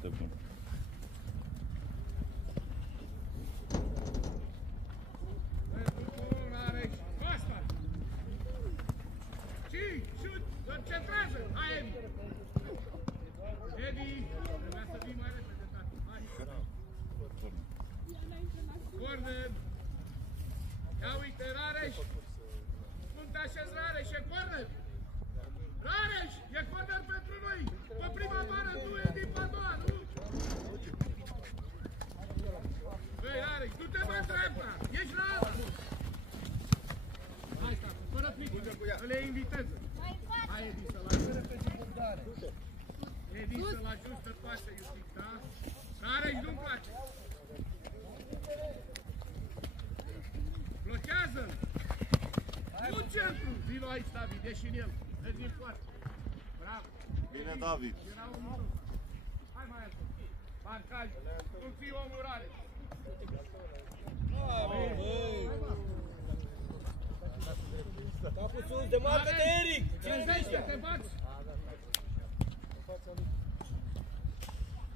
foarte bun. Concentrează! Hai, Edi! Edi! Trebuia să fii mai repede, tată. Hai! Corner! Ia uite, Rareș! Cum te așezi, Rareș? E corner! Rareș! E corner pentru noi! Pe prima bară tu, Edi, pe a doua, nu? Băi, Rareș, du-te mă în dreapta! Ești la ala! Hai, tată, fără frică! Îl invitează! Hai, Edi, să-l ajute. Edi, să-l ajustă toate, iubit, da? Rareș, nu-mi place. Blochează-l. Nu centru. Vino aici, David, ieși în el. Mergi în foarte. Bravo. Bine, David. Era omul tău. Hai mai altă. Marcaj. Nu fii omul Rareș. Capul sus, demarcă-te, Eric! Trezește-te, bați!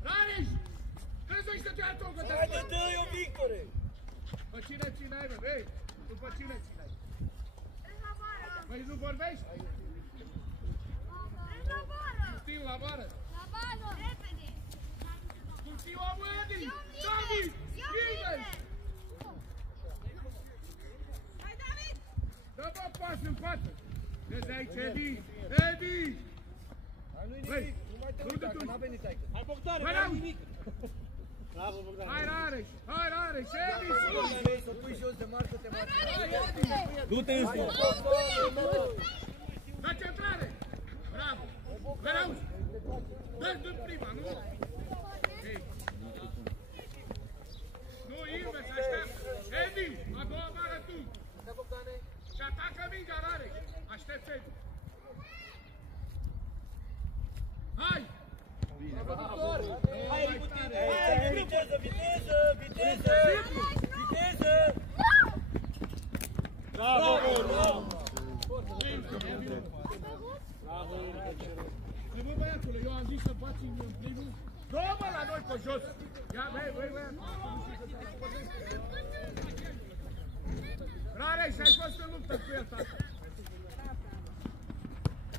Rareș! Trezește-te, Antol, că te-a Haide, dă-i-o, Victore! Pe cine țineai, bă? Ei, după cine țineai? Păi nu vorbești? Știu, la bară! La bară! Repede! Tu știi omul Edi! David! Bine! Hai, David! Dă-mă pas în față! Vezi aici, Edi! Edi! Hai, nu-i nimic, nu mai te uita, că n-a venit aici. Hai, Bogdane, n-ai nimic! Bravo, Bogdane! Hai, Rareș! Hai, Rareș! Edi, sus! Bogdane, să pui jos, demarcă-te, marcă. Du-te în sus! Da centrare! Bravo! Verauzi! Dă-ți în prima, nu? Ei! Nu, invers, așteaptă! Edi! A doua bară tu! Și atacă mingea, Rareș! Aștept, Edi! Hai! Hai, Eric, cu tine! Hai, viteză, viteză, viteză! Viteză! Bravo, bravo! Bă, băiatule, eu am zis să faci în primul. Dă-mă la noi pe jos! Ia, băi, Rareș, ai fost în luptă cu el, tată.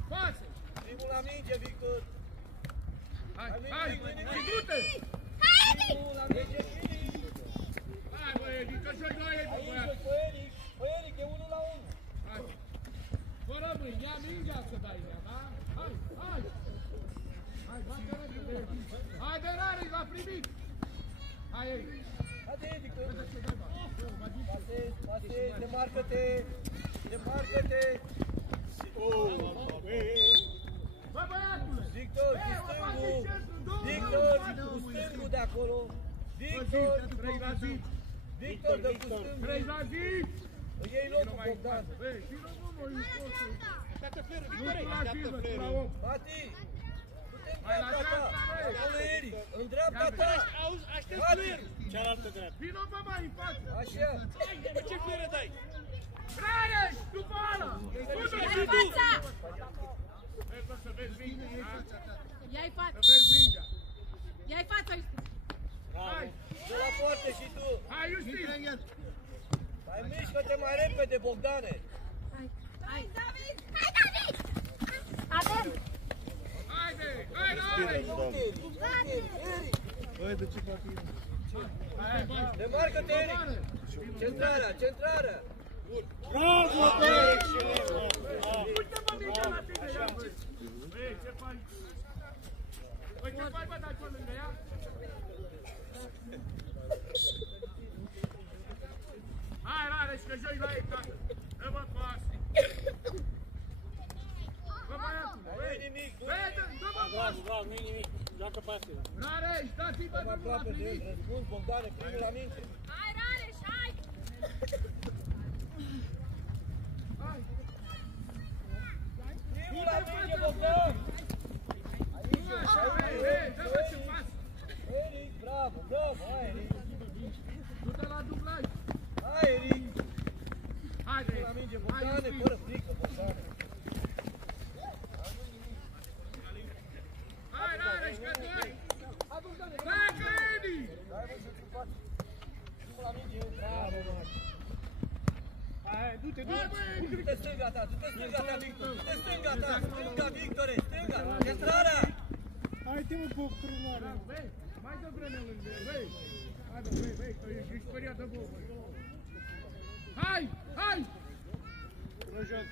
Față! Primul la minge, Victor! Hai, du-te! Primul la minge, Eric! Hai, bă, Edi, că și-o doi Edi, Aici, băiat. cu Eric! Cu Eric, e 1 la 1! Hai! Fără mâini, ia mingea să dai ea, da? Hai! Hai, bate repede! Hai de Rareș, l-a primit! Hai, Edi! Haide, Eric! Vede ce dai, bă! Pasez, demarcă-te! Demarcă-te! Bă, băiatule! Victor, cu stângul! Victor, cu stângul de acolo! Victor, Victor, dă cu stângul! Treci la zi! Îi iei locul, Bogdan! Băi, vină mă, mă, iubosul! Așteaptă flerul, Nu Victorie, tu la așteaptă filmă, tu la flerul! om! Mati! Du-te în Hai la dreapta ta! dreapta, băi! Acolo, Eric! În dreapta ta! Auzi, aștept flerul! Cealaltă dreaptă! Vină mă mai în față! Așa! Bă, ce flere dai? Rareș, după ala! Ia-i fața! Vezi, bă, să vezi mingea, da? Ia-i Să fața! vezi mingea! Ia-i fața! Hai! Dă la poartă și tu! Hai, Justin! Mai mișcă-te mai repede, Bogdane! Hai, David! Hai, David! Avem! Haide! Hai, Rareș! Eric! Băi, de ce fac eu? Hai, Demarcă-te, Eric! Centrarea, centrarea! Bravo, Eric! uite-mă mingea la tine, ia, băi! Băi, ce faci? Băi, ce faci, bă, dai pe lângă ea? Hai, Rareș, că joi la ei, tată! Dă-mă pas! Bă, băiatule, Nu-i băi! nimic, Băi, dă-mă pas! Bravo, nu-i nimic, joacă pasă! Rareș, dați-i, bă, mai drumul la aproape de el, primit! răspuns, Bogdane, primul la minte! Hai, Rareș, hai! Hai! Primul la minte, Bogdan! Nu așa, băi, dă-mă ce pas! Eric, bravo, bravo, hai, Eric! Du-te la dublaj! Hai, Eric! Haide! La minge, Hai, Bogdane, Justin! fără frică, Bogdane! Hai, Rareș, că tu ai! Pleacă, Edi! Hai, du-te, Bă, du-te. băi, Du-te stânga ta, du-te stânga ta, Victor! Du-te stânga ta, stânga, Victore, stânga! Centrarea! Hai, te mă, pe crânare. Vei, mai dă vreme lângă el, vei! Hai, bă, vei, că ești speriat de bobă. Hai, hai! Dă jos.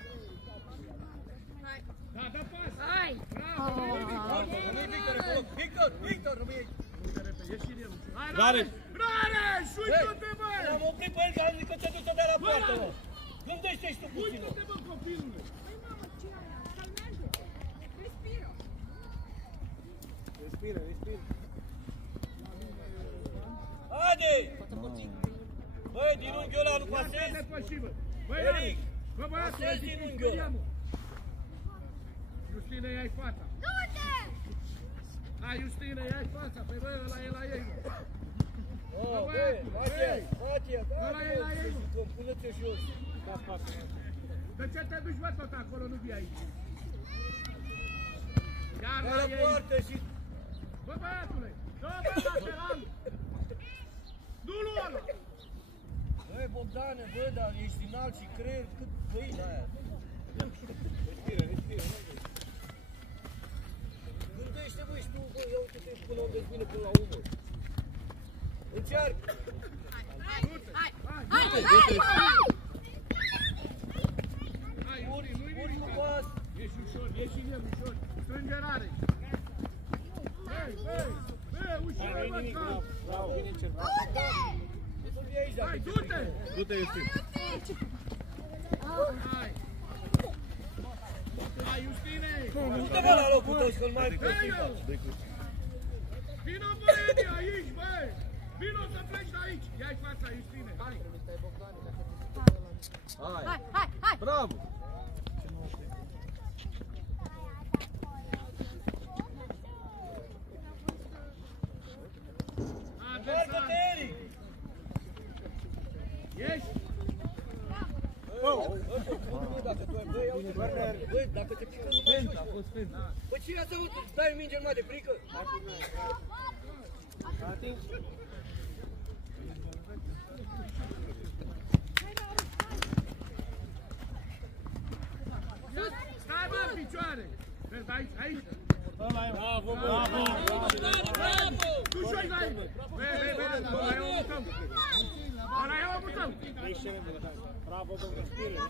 Da, dă pas! Hai! Bravo, Rămâi, Victor, acolo! Victor, Victor, rămâi aici! ieși din el. Hai, Rareș! Rareș! Uită-te, bă! L-am oprit pe el că am zis că te duce de la poartă, mă! Gândește-și tu puțin, mă! Uită-te, bă, copilule! Păi, mamă, ce aia? Calmează! Respiră! Respiră, respiră. Haide! Băi, din unghiul ăla nu Ia pasezi! te păși, bă! Băi, Eric! Rareș! Bă, băiatule, Pasezi zic din că unghiul ăla. speriam, mă. Justine, ia-i fața! Du-te! Hai, Justine, ia-i fața! Păi, bă, ăla e la ei, mă! Oh, Bă, băi, băiatule, Matia, Ăla e la ei, mă. Pune-te jos! Da, spate. De ce te duci, bă, tot acolo, nu vii aici? Iar De la la ei! poartă și... Bă, băiatule! Dă-o pe lateral! Du-l ăla! Băi, Bogdane, bă, dar ești înalt și creier cât găina aia. Respiră, respiră. Gândește, băi, și tu, bă, ia uite-te până unde îți vine până la umăr. Încearcă! Hai! Hai! Hai, Hai! du-te! Hai! Hai! Hai, Iuri, nu-i Uri nu nimic! pas! Ești ușor, ieși în el ușor! Strânge Rareș! Hei, hei! Hei, ușor, Nu-i bă, nimic, ca! bravo, bravo, bine încercat. Nu vii aici, dacă Hai, te du-te! Du-te, Iustin. Hai! Hai, Justine! Du-te, bă, la locul tău, să-l mai Hei, păsiva. eu! Vino, băieții, aici, băi! Vino să pleci de aici! Ia-i fața, Justine! Hai! Hai! Hai! Hai! Bravo! Încearcă-te, Eric! Ieși! Bă, dacă tu ai, bă, ia uite, bă, dacă te pică, nu mai joci, bă. Bă, cine a zăut? Dai minge numai de frică? Atins. Stai, bă, în picioare! Vezi, aici, aici! Ăla e. Bravo, bravo. Tu și-o-i la el! Vezi, ăla e omul tău! Ăla e omul tău! Bravo, bă, respiră.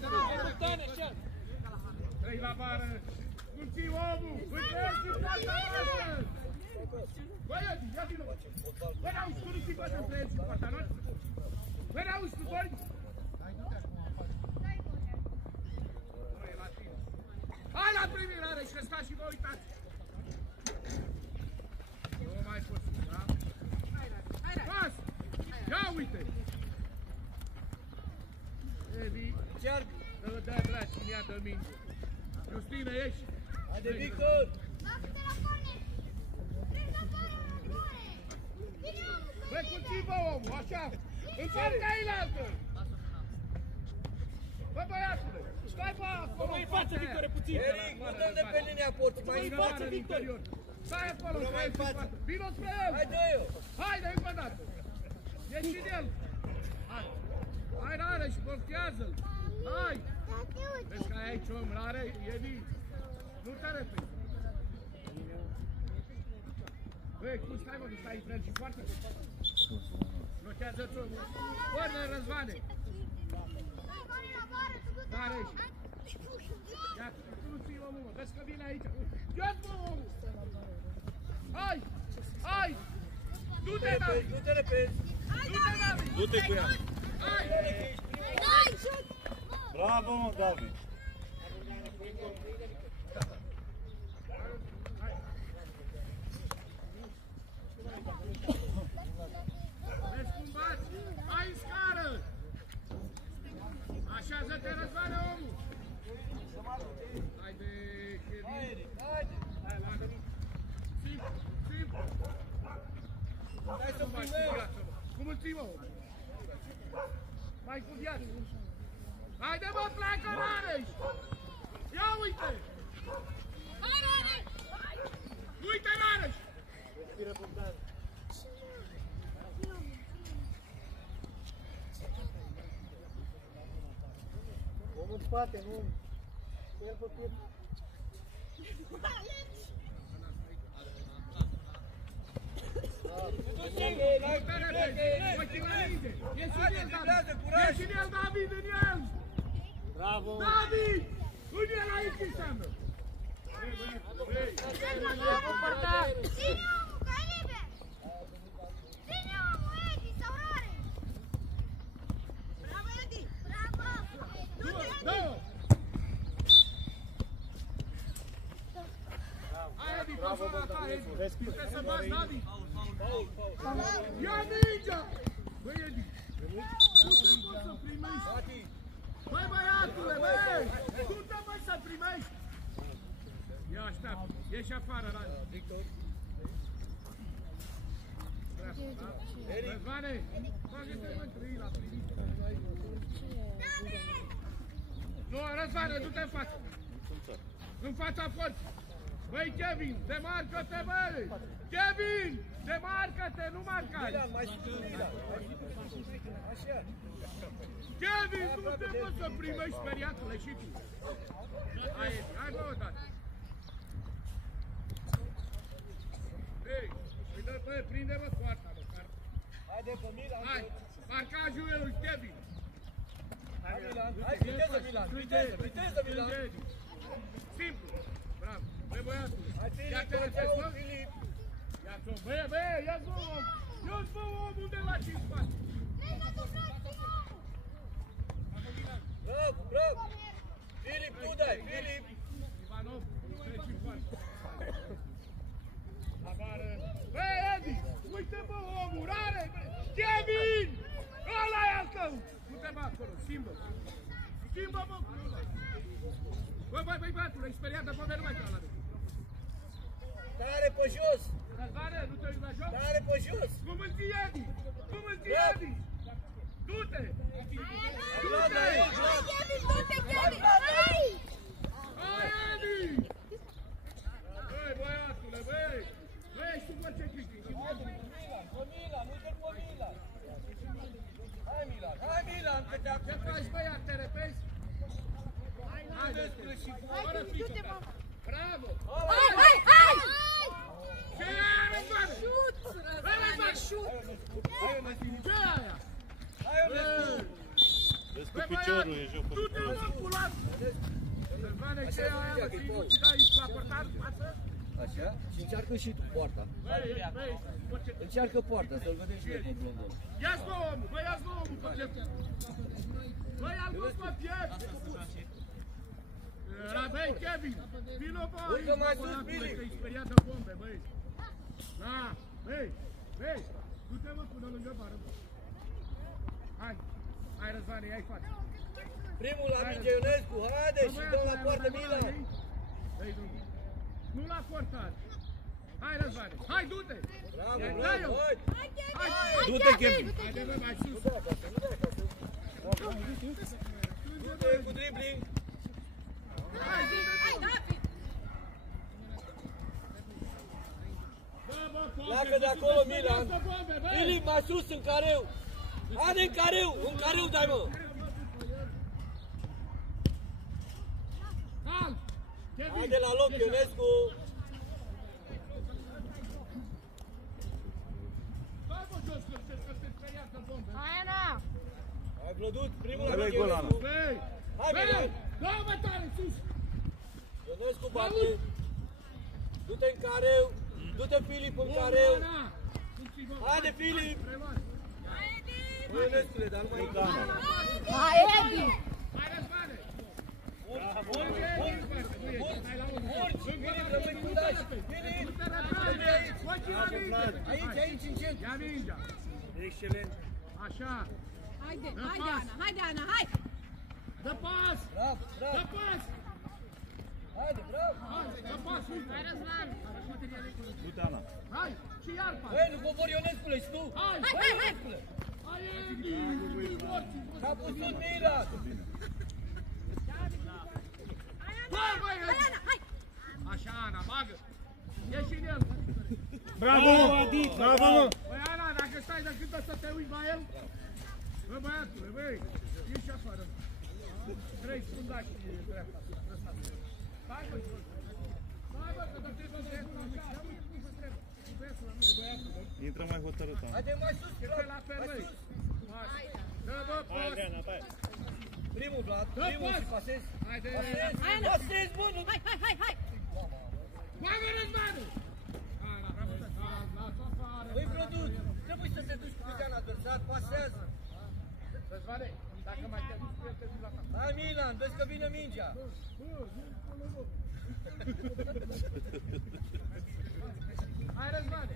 Trei la bară! Nu ții omul! Uite-l și poarta noastră! Băieți, ia vină! Bă, n-auzi, tu nu ții poate între el și poarta noastră? Bă, n-auzi, tu vorbi? Nu e la tine! Hai la primire, Rareș, că stați și vă uitați! Nu mai poți, da? Pas! Ia uite! Evi, Încearcă! îl dă dragi, cine ia de minge. Justine, ieși! Haide, Victor! Bă, cultivă omul, așa! Încearcă ailaltă! Bă, băiatule, stai bă acolo! Mai în față, Victor, puțin. Eric, nu dăm de pe linia porții, mai în față, Victor! Stai acolo, Nu mai în față. Vino spre el! Hai, dă-i-o! Haide, încă o dată! Ieși din el! Hai! Hai, Rare, și blochează-l! Hai! Vezi că ai aici om, Rare, e din! Nu te repezi! Băi, cum stai, mă, nu stai între el și poartă? Blochează-ți omul! Corne, Răzvane! Rare, ia, tu nu ții omul, mă, vezi că vine aici! Ia-ți, mă, omul! Hai! Hai! Du-te, David! Nu te repezi! Du-te, David! Du-te cu ea. Hai! Bravo, mă, David. Vezi cum bați? Hai în scară! Așează-te, Răzvane, omul! Haide, Kevin! Haide! Hai, lasă! Simplu, simplu! Hai să Cum bați cu filmezi! viață, mă? Cum îl ții, mă, omul? Mai cu viață! Haide, mă, pleacă, Rareș! Ia uite! Hai, Rareș! Hai! Uite, Rareș! Respiră, Bogdan. spate, nu. El pe piept. Ieși în el, David, în el! Bravo! David! În el aici înseamnă! Hai, Edi, consola ta, Edi! Trebuie să bați, David! Ia mingea! Băi, Edi! Nu te poți să primești! Băi, băiatule, băi! Nu te poți să primești! Ia așteaptă! Ieși afară, Rani! Răzvane! Bagă-te, mă, trăi la primit! Nu, Răzvane, du-te în față! În fața porții! Băi, Kevin, demarcă-te, băi! Kevin, demarcă-te, nu marcai! Milan, mai și tu, Milan. Așa. Kevin, nu te poți să primești, speriatule, și tu! Hai, bă, odată! Ei, bă, prinde-mă poarta, măcar! Haide pe Milan. Hai, marcajul e lui Kevin! Hai, Milan. Hai, viteză, Milan. Viteză, Milan. Simplu! Bravo! Băi, băiatul! Hai, Ia te Filip, răcesc, mă! Filip. Ia-ți-o! Băi, ia-ți-o, om! Ia-ți-o, omul de la 5 spate! Bravo, bravo. Filip, tu dai, Filip. Ivanov, treci foarte! Avară! Băi, Edi! Uite, bă, omul! Are! Kevin! Ăla e al tău! Du-te, bă, acolo! Schimbă! Schimbă, bă! Băi, băiatul, ești speriat de poate, nu mai ca la mine! Tare pe jos. Răzvane, nu te uiți la joc? Tare pe jos. Cum îl ții, Edi? Cum îl ții, Edi? Du-te! Vlad, Du-te! Hai, Edi! Băi, băiatule, băi! Băi, știi bă ce critici? Pe Milan, uite pe Milan. Hai, Milan. Hai, Milan, că te-a Ce faci, băiat, te repezi? Hai, despre și fără frică, bravo! Bravo! Ce e aia, Răzvane? Băi, Răzvane! Ce e aia? Hai, Onescu. Vezi cu piciorul, e jocul. Du-te, mă, pulat! Răzvane, ce e aia, mă, ți dai la portar față? Așa? Și încearcă și tu poarta. Băi, Încearcă poarta, să-l vedem și noi pe blondon. ia-ți bă, omul, băi, ia-ți bă, omul, pe piept! Băi, ia-l bă, pe piept! Băi, Kevin, vino, bă, aici, Urcă mai bă, sus, băiatule, Billy. că e speriat de bombe, băi! Da, băi, du-te, mă, până lângă bară, bă! Hai, Răzvane, ia-i față! Primul la minge Ionescu, haide și dă la poartă Milan. Dă-i drumul! Nu la portar! Hai, Răzvane, hai, du-te! Bravo, Dă-i-o! bravo, hai. Hai! Du-te, Kevin. Haide, bă, mai sus! Du-te cu dribbling. Hai, du-te! Pleacă de acolo, Milan. Filip, mai sus, în careu. Haide în careu dai, mă. Calm! Kevin! Haide la loc, Ionescu. Stai, mă, jos, că te speriat de bombe! Ai vlădut, primul la Dă-i minge gol, Ana. Ionescu. Băi! Hai, Milan. Dă-mă tare, sus! Ionescu bate. Du-te în careu. Du-te, Filip, în careu. Haide, Filip. Bă, Ionescule, dar nu mai intra. Hai, Răzvane! Urci, Filip, rămâi cu dași. Filip, rămâi aici. Aici, în centru. Ia mingea! Excelent! Așa! Haide, Ana, hai! Dă pas! Bravo, Dă bravo. pas! Haide, bravo. Hai, dă pas! Hai, Răzvan! Du-te, Ana. Hai! Și iar pas! Băi, nu cobor Ionescule, și tu. Hai! Băi, Ionescule. Hai, Edi! S-a putut Milan. Băi, Edi! Așa, Ana, bagă! Ieși în el! Bravo, Adi! Bravo! Băi, Ana, dacă stai de câtă să te uiți la el? Bă, băiatule, băi! Ieși afară! Trei fundași dreapta. Hai bă, hai bă, că trebuie să dreptul așa. Intră mai hotărât. Haide mai sus, Vlad, La mai fermei. sus. Dă bă, Hai, post. Adrian, apoi. Primul, Vlad, Dă primul pas. și pasezi. Haide. Pasezi, bun. Hai! Bagă Răzvanu! Hai, lasă afară. Băi, Vlăduț, trebuie să te duci cu mingea în adversar, pasează. Răzvane, dacă mai te duci cu el, te duci la cap. Hai, Milan, vezi că vine mingea. Hai, Răzvane.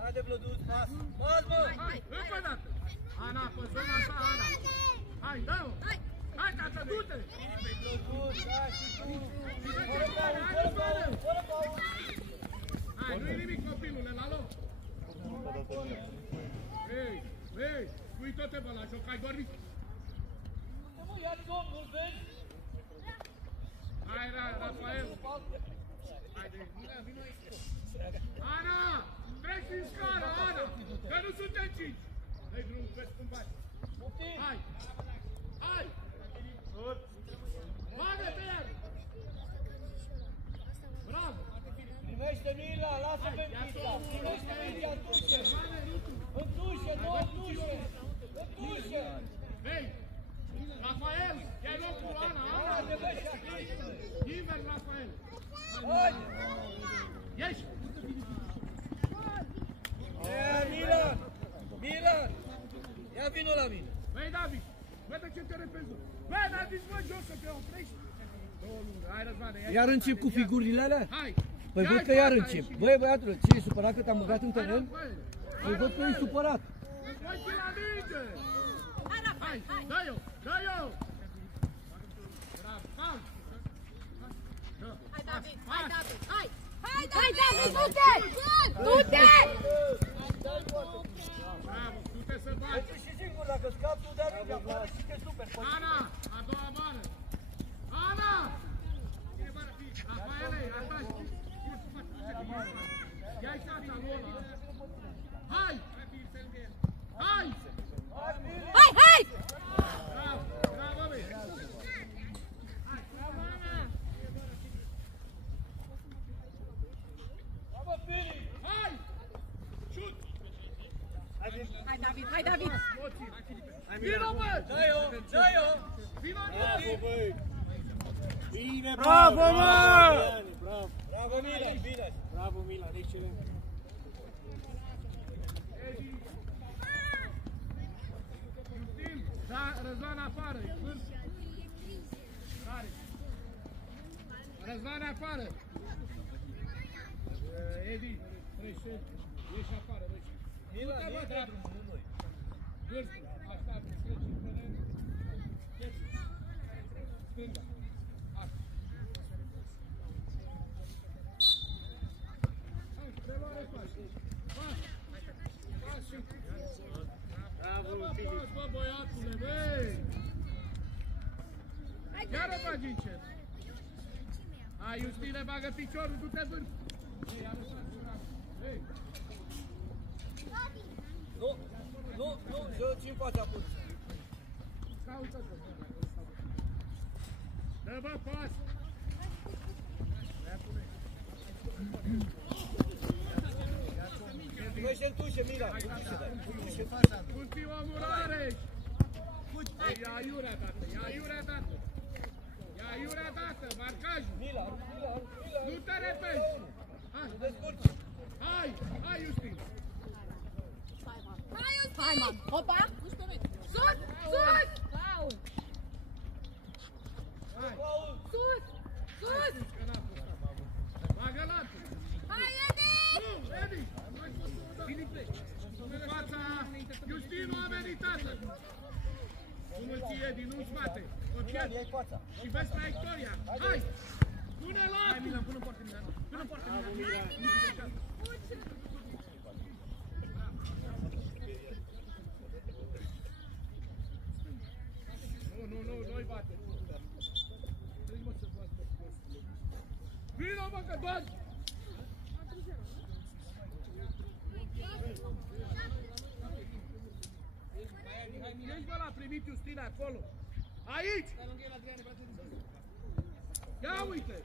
Haide, Vlăduț, pas. Pas, bă! Hai, încă o dată. Ana, pe zona ta, Ana. Hai, dă-o. Hai, tată, du-te. Vlăduț, hai și tu. Fără pauză, fără pauză. Hai, nu-i nimic, copilule, la loc. Ei, uite-te, bă, la joc, ai dormit. Mă, ia domnul, vezi? Hai, Rafael. Haide, vino aici. Ana, treci din scară, Ana, că nu suntem cinci. Dă-i drumul, vezi cum faci. Hai. Bagă pe iar. Bravo. Primește Milan, lasă pe Milan. Primește Milan, întușe. Întușe, nu întușe. Întușe. Hei, Rafael, ia-i locul Ana, Haide, bă, și acum. Invers, Rafael. Haide. Ieși. Milan, ia vină la mine. Băi, David, vede ce te repezi. Băi, David, bă, jos să te oprești. Hai, Răzvane, ia. Iar încep cu figurile alea? Hai. Păi văd că iar încep. Băi, băiatule, ce e supărat că te-am băgat în teren? Păi văd că e supărat. Uite la minge. Hai, dă-i-o. Bravo, calm. Hai, David! Hai, David, du-te! Du-te! Bravo, du-te să baci. Deci și singur, dacă scapi tu de aici, afară și te super. Ana, a doua bară. Ana! Rafaele, ataci. Ia-i cața lui ăla. Hai! Hai! Bravo, băi. Bravo, Filip! Hai! Șut! Hai, David! Vino, bă! Dă-i-o! Vino, Bravo, băi! Bine, Bravo, mă! Adrian, bravo! Bravo, Milan, bine! Bravo, Milan, excelent! Justin, da, Răzvan afară, e vârf. Rare. Răzvan afară. Edi, trece, ieși afară, vezi. Milan, e dreapta, nu noi. Vârf, asta, trece, până. Stânga. Asta. Hai, preluare faci. Pas. Pas și... Bravo, Bă, Filip! pas, bă, băiatule, băi! Chiar o bagi încet. Hai, Justine, bagă piciorul, du-te vârf. Ei, a lăsat, ei. Nu, joci în fața pus. Caută-te. Dă, bă, pas. Primește în tușe, Milan. Pusti omul Rareș. Ia iurea, tată, ia iurea, tată. Ia iurea, tată, marcajul. Milan. Nu te repezi. Hai, Descurci. hai, Justin. Hai, mam! Opa! Sus! Hai. Sus! Bagă latul. Hai, Edi! Nu, Edi. Filipe. În fața Justinu a venit, tată. Nu-l ții, Edi, nu-l spate. O pierd. Ia-i fața. Și vezi traiectoria. Hai. Pune latul. Hai, Milan, pune-n poartă, Milan. Pune-n poartă, Milan. Nu, nu-i bate. Vino, mă, că bagi! Hai, Ești bă la primit Justina acolo. Aici! Ia uite!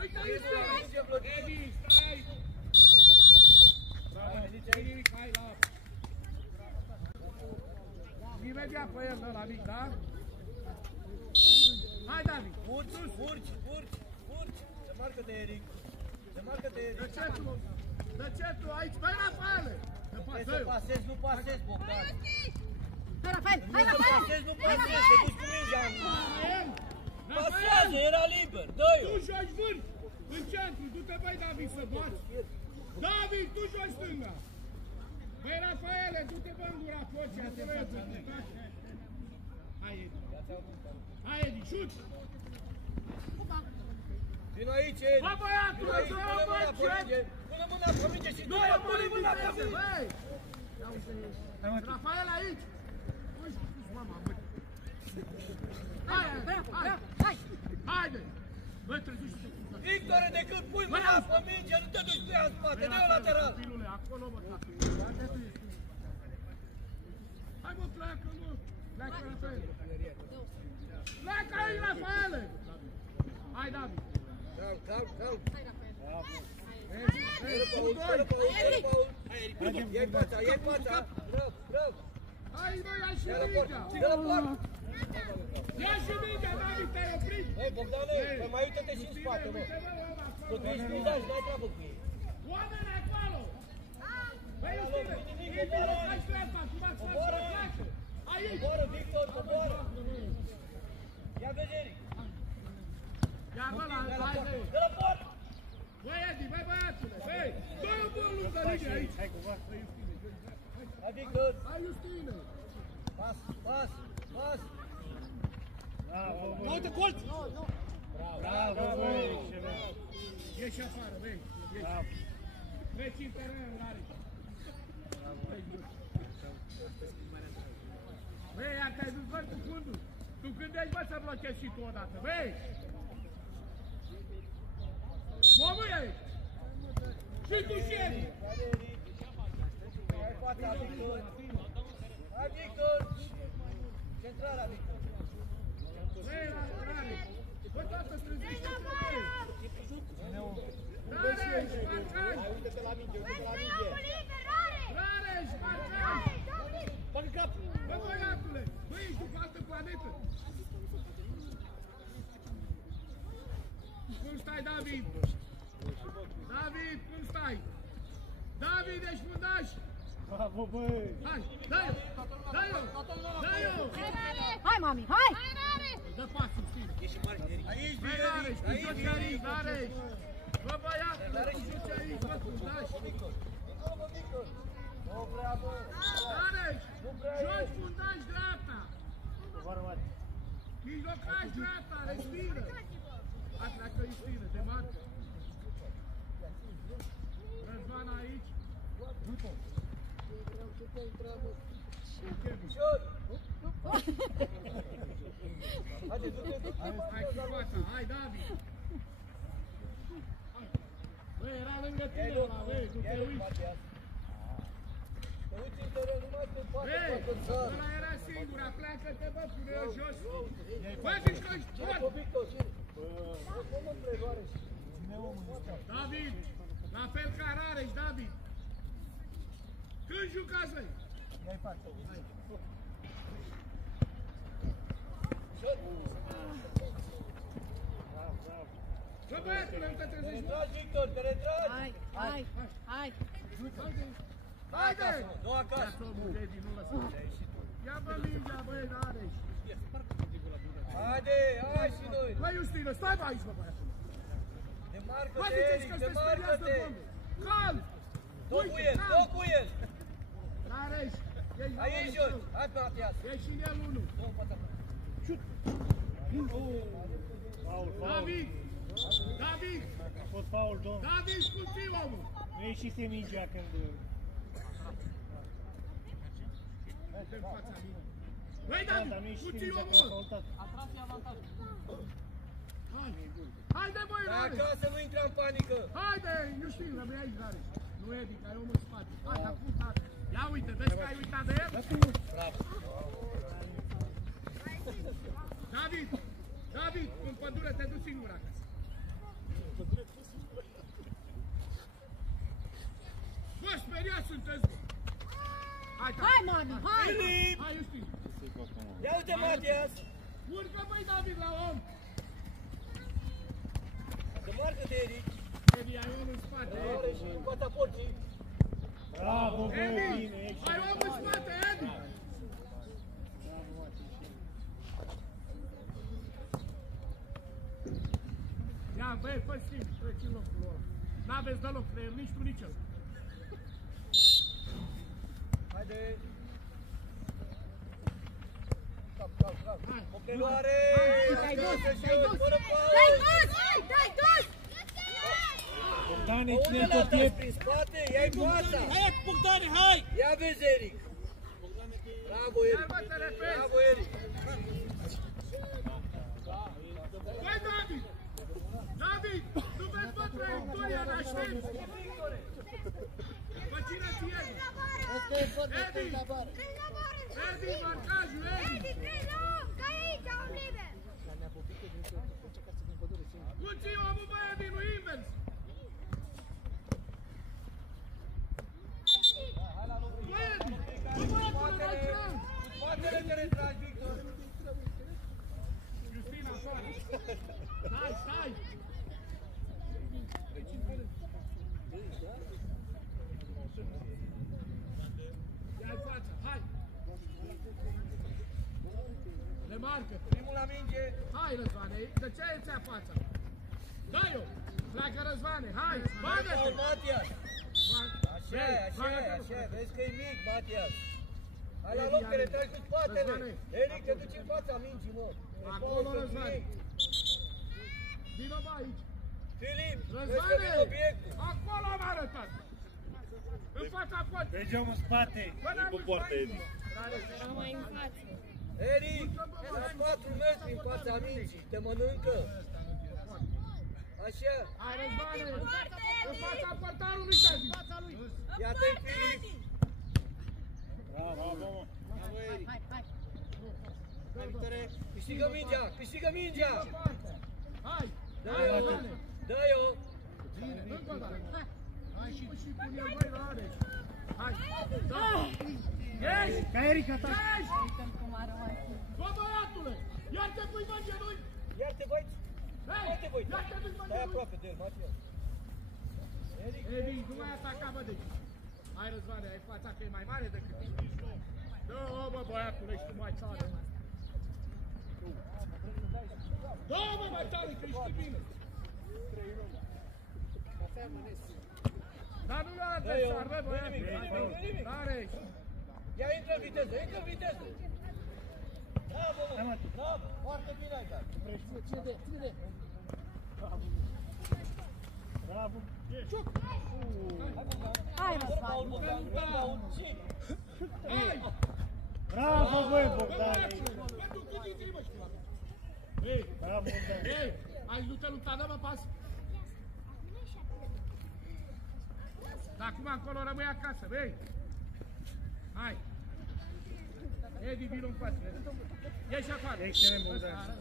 Uite aici! Edi, stai! Bravo, nu-i nimic, hai la... Imediat pe el, ăla mic, da? Hai, David! Urci! Se marcă-te, Eric! De ce tu aici? Băi, Rafaele! Trebuie să pasezi, nu pasezi, Bogdan! Hai, Rafael! Hai, Nu Rafael! pasezi, nu pasezi, te duci cu mingea! Rafael! Pasează, era liber, dă-i-o! Tu joci vârf! În centru, du-te, băi, David, să bați! David, tu joci stânga! Băi, Rafaele, du-te, bă, în gura Focia, te vezi! Hai, Edi! Hai, Edi, șut! Vino aici, Edi! Bă, băiatul, Vino aici, să pune bă, mâna pe minge! Pune mâna pe minge și nu dă-i-o, e pune mâna pe minge! băi! Ia uite, Rafael aici! Uite, mama, băi! Hai! Haide! Băi, trebuie să te Victore, decât pui mâna pe minge, nu te duci cu ea în spate, dă-i-o lateral! Copilule, acolo, mă, tată! Hai, mă, pleacă, mă! Pleacă, Rafael! Pleacă aici, Rafaele! Hai, David! Calm! Doi! Ia-i fața! Bravo! Hai, mă, ia și Ia la port! mingea! Ia la port! Ia și mingea, David, te-ai oprit! Hei, Bogdane, mai uită-te și în spate, mă! Tu ești spindaș, n-ai treabă cu ei! Oameni acolo! Băi, Justine, Edi, hai dreapta, cum ați face să pleacă! Aici! Coboară, Victor, coboară! Ia vezi, Eric! Iar ăla, Ia la hai port! de... Dă la port! Băi, Edi, băi, băiatule, băi! Dă-i un bun lângă linie aici! Hai, Victor! Hai, Justine! Pas! Uite, colț! Bravo, băi! Ieși afară, vei! Ieși! Treci în teren, Lari! Băi, iar te-ai dus, bă, cu fundul! Tu când ești, bă, să blochezi și tu odată, băi! Mă, băi, aici! Și tu și Edi! Hai fața, Victor! Hai, Victor! Centrala, Victor! Băi, Lari! Bă, toată strângește, băi! Rareș, marcaj! Uite-te la minge, uite-te la minge! Rareș, marcaj! Bagă cap! Bă, băiatule! Băi, ești pe altă planetă! Cum stai, David? David, cum stai? David, ești fundaș! Bravo, băi! Hai, dă-i-o! Dă-i-o! Dă-i-o! Hai, mami, hai! Dă pasul, Stine! Aici, Băi, Rareș, tu joci aici, Rareș! Bă, băiatule, tu joci aici, bă, fundaș! Nu prea, bă! Rareș, joci fundaș dreapta! Coboară, mare! Mijlocaș dreapta, respiră! Hai, pleacă Justină, te marcă! Răzvan aici! Ușor! Haide, du-te! Hai cu fața, hai David! Băi, era lângă tine ăla, băi, nu te uiți! Te uiți în teren, nu mai te poate Băi, facă în țară! ăla era singur, pleacă-te, bă, pune-o jos! Bă, zici că ești Hai, bun! Victor! Cum împregoare? David, la fel ca Rareș, David! Când jucați, băi? Ia-i față! Bă, băiatule, nu te Te trezești! retragi, Victor, te retragi! Hai! Haide! Nu acasă! Ia-ți omul, Edi, nu lăsa! Ia bă mingea, băi, Rareș! Haide, hai și noi! Băi, Justină, stai bă aici, bă, băiatule! Bă, Demarcă-te, ziceți Eric, că se speriați de demarcă-te! bombă! Calm! Dă cu el, dă cu el! Rareș, ești Aici joci! Hai pe Matias! Ești în el unul! Dă-o în fața mea! Faul, faul! David! David! A fost faul, domn! David, scuți omul! Nu ieșise mingea când... Dă-mi fața mea! Băi, Da, dar nu David, ieșise scuți mingea când a omul! faultat! Haide, băi, Hai Rareș! acasă, nu intra în panică! Haide, Justin, rămâi aici, Rareș! Nu, Edi, că ai omul în spate! Hai, acum, tată! Ia uite, vezi că ai uitat de el? David, în pădure te duci singur acasă. Bă, speriați sunteți, bă! Hai, mami, hai! Filip! Hai, Justin! Ia uite, Matias! Urcă, băi, David, la om! Să marcă de Eric! Edi, ai om în spate, Are și în fața porții! Bravo, bă, Edi! bine, ești. Ai om în spate, Edi! Ia, băi, fă schimb, treci în locul lor. N-aveți deloc creier, nici tu, nici el. Haide! Cap! Copilare! Dai dos! Fără Dai pauză! dos! Dai dos! Bogdane, Unde ține l-a tot dat e. prin spate? Ia-i fața! Hai, Bogdane, hai! Ia vezi, Eric! Bravo, Ia, Eric! bă, te repezi! Bravo, Eric! Băi, David! David! Nu vezi, bă, traiectoria, n-aștepți! Bă, cine ți Edi? Edi, marcajul, Edi! Nu ții omul, bă, Edi, nu invers! Bă, Edi! Bă, băiatule, n-ai cred! Spatele te retragi, Victor! Justina, afară! Stai! Ia-i fața, hai! Le marcă! Primul la minge! Hai, Răzvane, de ce îți ia fața? Dă-i-o! Pleacă, Răzvane, hai! Bagă-te! Paul Matias! Așa e, Bagă-te! vezi că e mic, Matias! Hai la loc, te retragi cu spatele! Răzvane. Eric, te duci în fața mingii, mă! Acolo, Răzvane! Vino, bă, aici! Filip, vezi că Răzvane! vine obiectul! Acolo am arătat! În fața pot! Mergi om în spate. Pe poartă, Edi. Eric, sunt 4 metri în fața mingii, te mănâncă! Așa, Hai, Răzvane! În fața portarului, te zic! ia-te, Filip! Bravo, mă. Câștigă mingea, câștigă mingea! Hai! Hai, Dă-i-o, Răzvane! dă-i-o! Încă o dată! Hai și pun el, băi, la Areș! Hai! Da! Ești! Ca Eric atac. Ești! Bă, băiatule! Iar te pui în genunchi! Iar-te, băiți! Hei! Iar-te, băiți! Iar te duci în Stai genunchi! aproape de el, Matias! Edi, nu mai ataca, bă, deci! Hai, Răzvane, ai fața că e mai mare decât tine! Dă-o, bă, băiatule, ești tu mai tare! Dă-o, bă, mai tare, că ești bine! Dar nu l-a adversar, bă, băiatule! Hai, bă, Areș! Ia, intră în viteză, intră în viteză! Bravo, mă! Bravo! Foarte bine ai dat! Bravo. Hai, Răzvan! Hai! Bravo, băi, Bogdane. Pentru cât intri, mă, știu la mine? Ei! Bravo, Bogdane. Ei! Ai nu te lupta, dă-mă pas! Dar acum încolo rămâi acasă, vei! Hai! Edi, vino în față! Ieși afară! Excelent, Bogdane.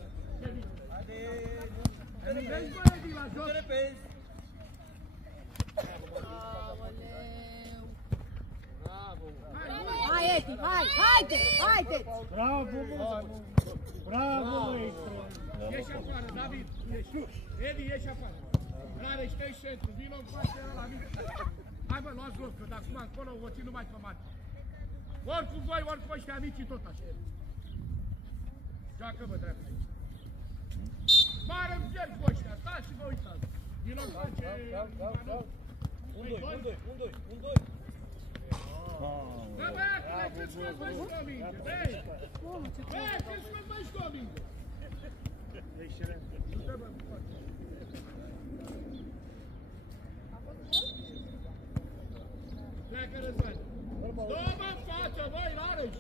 Haide! Vezi, bă, Edi, la Nu joc! te repezi! Hai, Edi, hai! Haide! Bravo, bă. Bravo, băi. Ieși afară, David! Ieși! Edi, ieși afară! Rare, știi centru, vino în față la mine! Hai, bă, luați loc, că de acum încolo o țin numai pe mate! Oricum voi, oricum ăștia amicii tot așa! Joacă, bă, dreapta aici! Mare-mi pierd cu ăștia, stați și vă uitați! Vino în face... Un, doi! Bă, băiatule, cât scoți băi și cu o minge, vei! Băi, cât scoți băi și cu o minge! Excelent. Du-te, bă, în față! Pleacă, Răzvan! Dă-mă în față, băi, Rareș!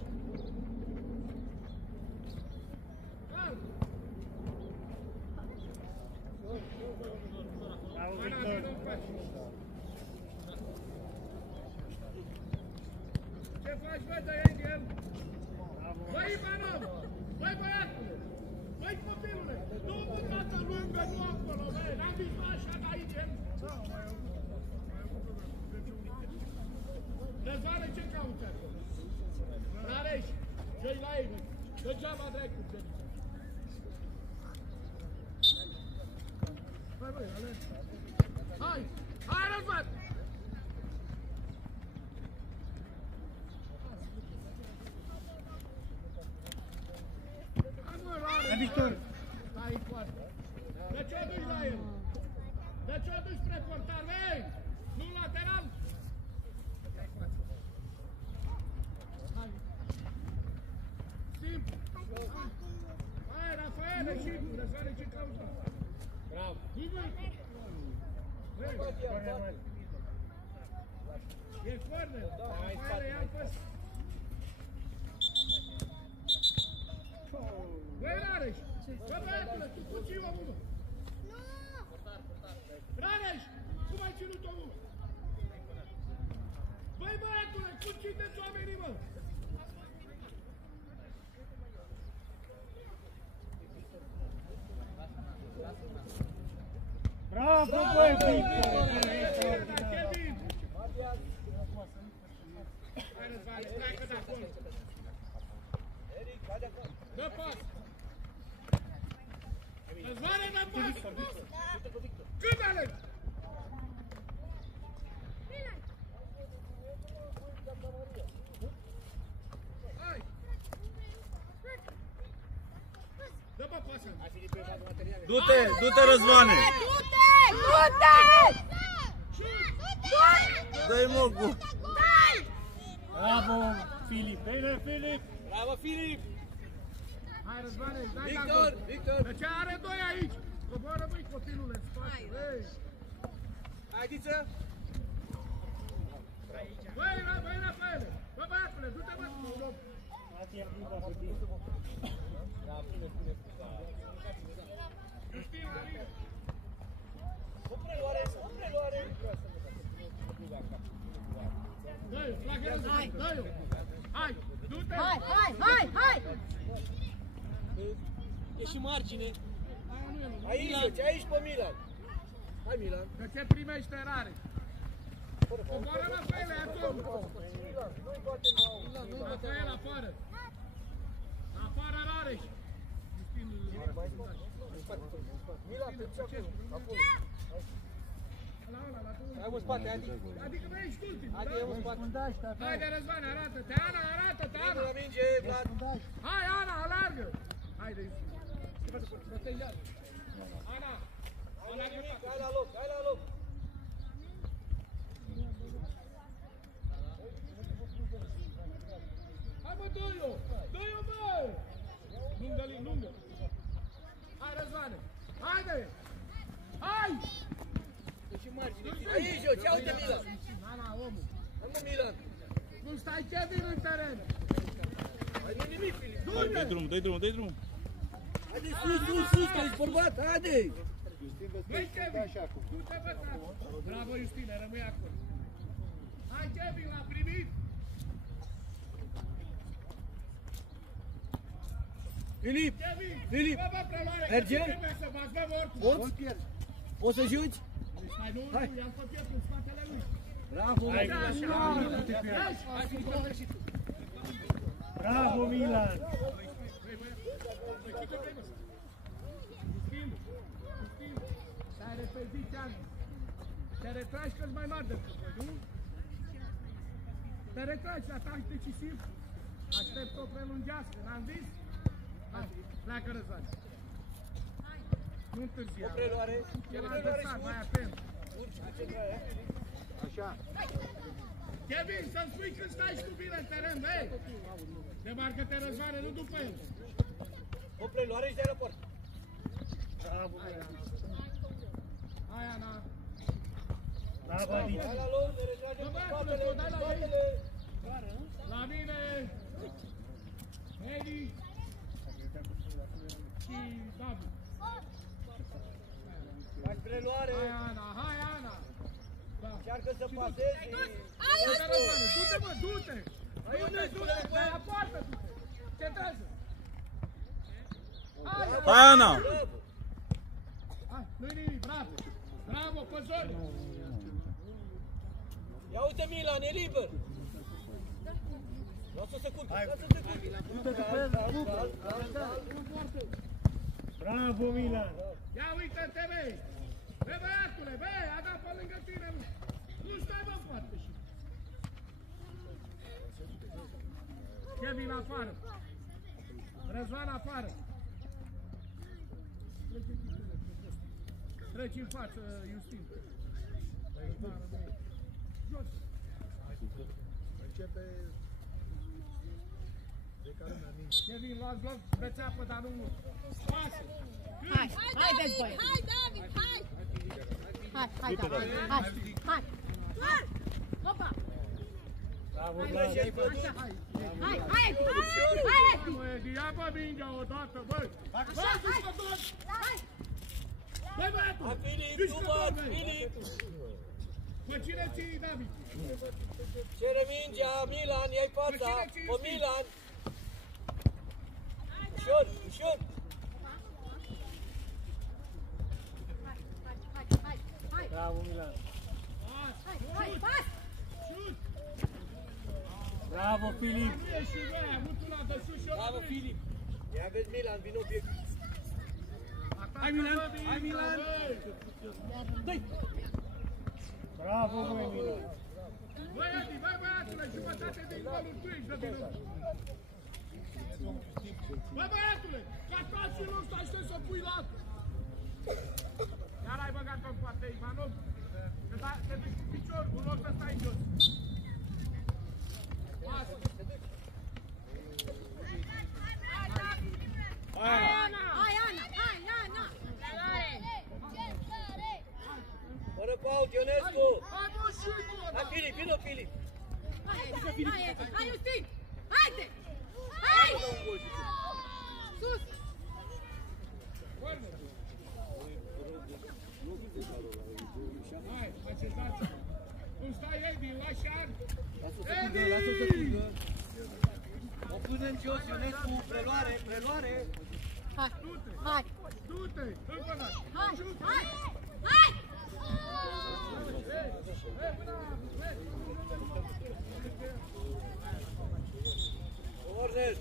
Calm! Bravo, Ana, Victor. vino în față! faci, bă, de el? Băi, Ivanov! Băi, băiatule! Băi, copilule! Nu mutați lungă, nu acolo, băi! N-am vist așa de aici, el! Răzvane, ce cauți acolo? Rareș, ce-i la ei, băi? Degeaba dracu, ce? Hai, băi, alerg! Hai! Hai, Răzvan! La Victor! Stai foarte! De ce o duci la el? De ce o duci spre portar, băi? Nu lateral? Hai! Simplu! Hai, Rafaele, și tu! Răzvane, ce caută? Bravo! E corner! Rafaele, ia-l pe ăsta! Băi, Rareș! Bă, băiatule, tu cu ții omul! Nu! Rareș! Cum ai ținut omul? Băi, băiatule, cum țineți oamenii, mă? Bravo, băi, Victor! Kevin! Hai, Răzvane, pleacă de acolo! Dă pas! Răzvane, dă pas! Când aleg? Hai! Dă bă pasă! Du-te, du-te, Răzvane! Du-te! Du-te! Dă-i mogul! Bravo, Filip! Bine, Filip! Bravo, Filip! Hai, Răzvane, dai Victor, acolo. Victor! De ce are doi aici? Coboară, băi, copilule, în spate. Băi, Haideți-să! băi, Rafaele! Bă, băiatule, du-te, bă! Atia, Viva, Filip! Justin, Maria! O preluare, o preluare! Dă-i, placă Răzvane, dă-i! Hai, du-te! Hai, hai, hai, hai! E și margine. Aia nu e, nu. Aici, aici pe Milan. Hai, Milan. Că ce primește rare. Coboară, Rafaele, acolo! Rafael, afară! Afară, Rareș! Justin, Milan, pe ce acolo? la ăla, la tu. Hai în spate, Adi. Adică nu ești ultimul, Adi, e în spate. Haide, Răzvane, arată-te, Ana, arată-te, Ana! La minge, Vlad. Hai, Ana, alargă! Haide, protejează! Ana! Hai nimic, hai la loc, hai la loc. Hai, mă, dă-i-o! Dă-i-o, bă! Lungă-li, lungă! Hai, Răzvane! Haide! Hai! E și margine. Aici, ce uite Milan. Ana, omul! Hai mă, Milan. Nu stai Kevin în teren! Hai nu nimic, Filip. Hai, dă-i drumul, dă-i drumul, dă-i drumul! Haide sus, sus, sus, că ești bărbat, haide. Băi, Kevin! Du-te, bă, tată! Bravo, Justine, rămâi acolo! Hai, Kevin, l-a primit! Filip, Kevin! Filip. Bă, bă, preluare, Merge? că trebuie să bați, bă, oricum! poți? Poți să joci? Hai, nu, ia-l pe pieptul în spatele lui! Bravo, Hai, Așa! Hai, fi Bravo, Milan! Te-ai repezit, Ani. Te retragi că-ți mai mari decât voi, nu? Te retragi, atac decisiv. Aștept o prelungească, n-am zis? Hai, pleacă Răzvane. Nu întârzia. O preluare. E la adversar, mai atent. Așa. Kevin, să-mi spui când stai și tu bine în teren, vei? Demarcă-te, Răzvane, nu după el. O preluare și de aeroport. Bravo, băi! Hai, Ana. Bravo, Adi! Hai la loc, ne retragem Bă, în băiatule, spatele, tu în dai la spatele. La mine. Edi. Și David. Faci preluare. Hai, Ana, hai, Ana. Da. Încearcă să pasezi. Du-te, Răzvane, du-te, mă, du-te. Du-te, la poartă, du-te! Centrează! Hai, Ana! Hai, nu-i nimic, bravo! Bravo, pe zone! Ia uite Milan, e liber! Lasă să curcă, lasă să curcă! Bravo, Milan! Ia uite-te, băi! Băi, băiatule, băi, a dat pe lângă tine! Nu stai, bă, în parte și... Kevin afară! Răzvan afară! Treci în față, Justin! Jos! Începe de care mi-a mințit. Kevin, luați loc, beți apă, dar nu mult! Pasă! Hai, haideți, băi! Hai, David, hai! Hai, David, hai! Hai! Opa! Bravo, Vlad! Hai, Edi! Mă, Edi, ia bă mingea odată, băi! Așa, hai! Băi, băiatul! Hai, Filip, Mișcă nu bat, băi! Filip! Pe cine ții, David? Cere mingea, Milan, ia-i fața, pe Milan! Ușor, ușor! Bravo, Milan! Hai, pas! Șut! Bravo, Filip! Nu e și băi, am avut una de sus și eu. Bravo, Filip! Ia vezi Milan, vine obiectiv! Hai, Milan! Hai, Milan! Bravo, băi, Milan! Băi, Edi, băi, băiatule, jumătate din golul tu ești de vină! Băi, băiatule, ca stațiul ăsta aștept să pui la... Iar ai băgat-o în poate, Ivanov. Te duci cu piciorul, în loc să stai jos. Pasă. Hai, Ana! Hai, Ana! Fără pauză, Ionescu! Hai, bă, și tu! Hai, Filip, vină, Filip! Hai, Edi! Hai, Justin! Haide! Hai! Sus! Corner. Hai, așezați-vă. Cum stai, Edi? Lași an? Edi! O punem jos, Ionescu, preluare, preluare! Hai! Du-te! Hai! Du-te! Încă una! Hai! Șut! Hai! Hai! Corner!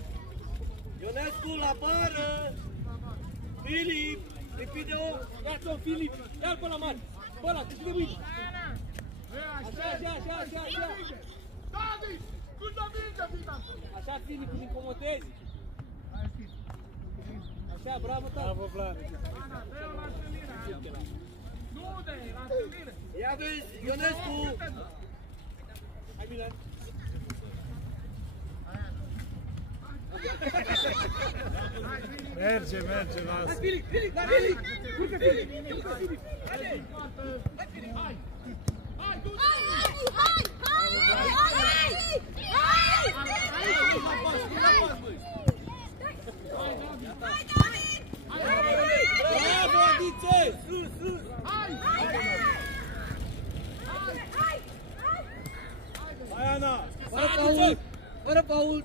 Ionescu, la bară! Filip! Repide-o! Ia-ți-o, Filip! Ia-l pe la mare! Pe ăla, cât de mâini! Așa! David! Cum să vinge, Vita? Așa, Filip, îl incomodezi! Așa, bravo, tău! Bravo, Vlad! Ana, dă-o la întâlnire! Nu de la întâlnire! Ia vezi, Ionescu! Hai, Milan! Merge, lasă! Hai, Filip! La Filip! Urcă, Filip! Urcă, Filip! Hai! Hai! Hai, du-te! Bravo, Adițe! Sus, sus! Hai, Ana! Fără Paul! Fără Paul!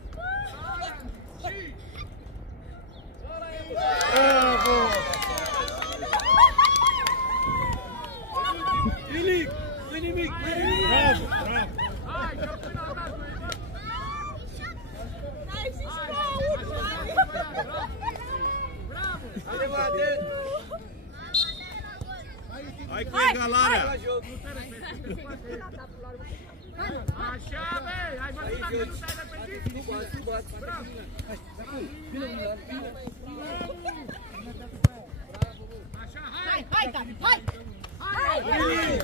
Bravo! Filip! Nu-i nimic! Bravo, bravo! Hai, că până a dat cu Bravo! Haide, mă, atent! Hai cu egalarea! La joc! Așa, băi! Ai văzut dacă nu te-ai repetit? Nu bați, nu bați! Bravo! Vine, Milan, vine! Așa, Hai, hai! hai, David, hai! Hai! Filip!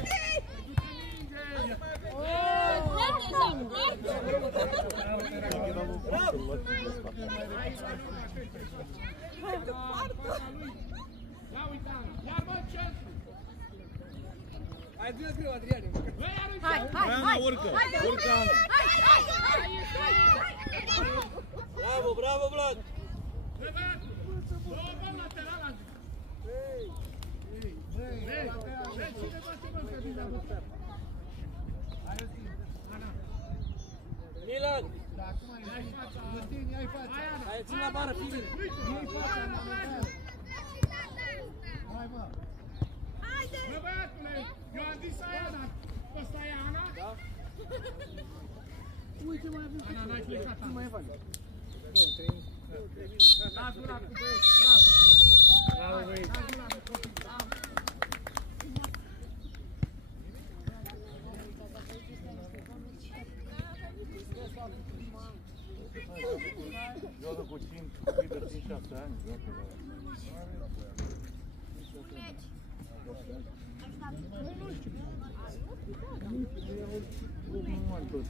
Ia uitați! Iar mă, centru! Hai, du-i greu, Adriane! Băi, iar în Hai, centru! hai, Ana, hai! urcă! Hai, Urcă, Ana! Bravo, bravo, Vlad! Băi, băiatul! Două bani lateral azi! Băi, cine bate mă că vine? Milan! Hai, țin la bară, Filip! Bă, băiatule, eu am zis Ana. Ăsta e Ana? Da? Ana, n-ai plecat, Ana. Mai vale. Da, gura cu băieți, bravo. Bravo, băieți. Da, gura cu copii, bravo. Joacă cu 5 copii de 5-6 ani. Nu mai tot.